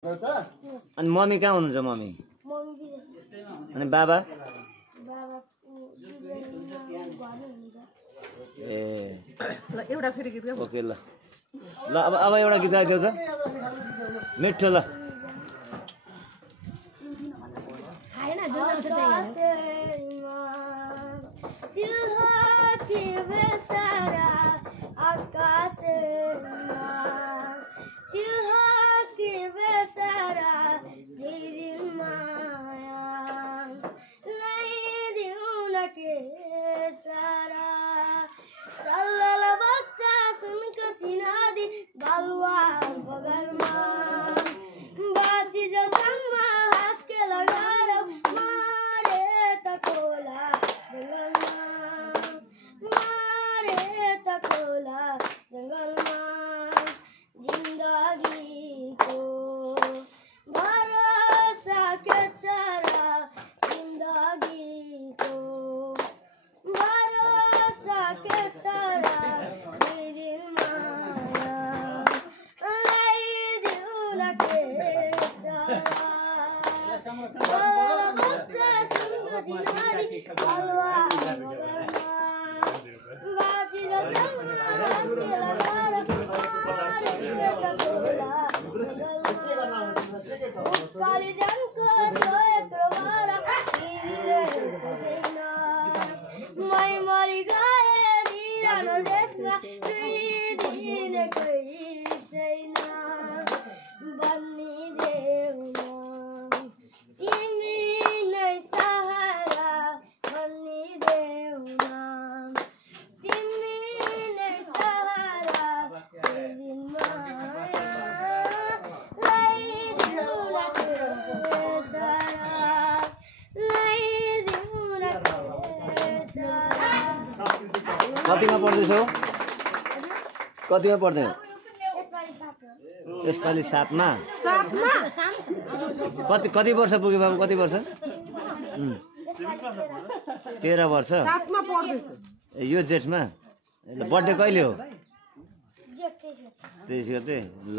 अनि मम्मी कहाँ हुनुहुन्छ मम्मी? अनि बाबा? ए ल एउटा फेरि गीत गाऊ। ओके ल ल अब एउटा गीत गाइदेऊ त मिठो ल। कतिमा पढ्दैछौ? कतिमा पढ्दै हो? यसपालि 7 मा। कति वर्ष पुग्यो बाबु? कति वर्ष? 13 वर्ष। यो जेठमा? बर्थडे कहिले हो? 23 गते। ल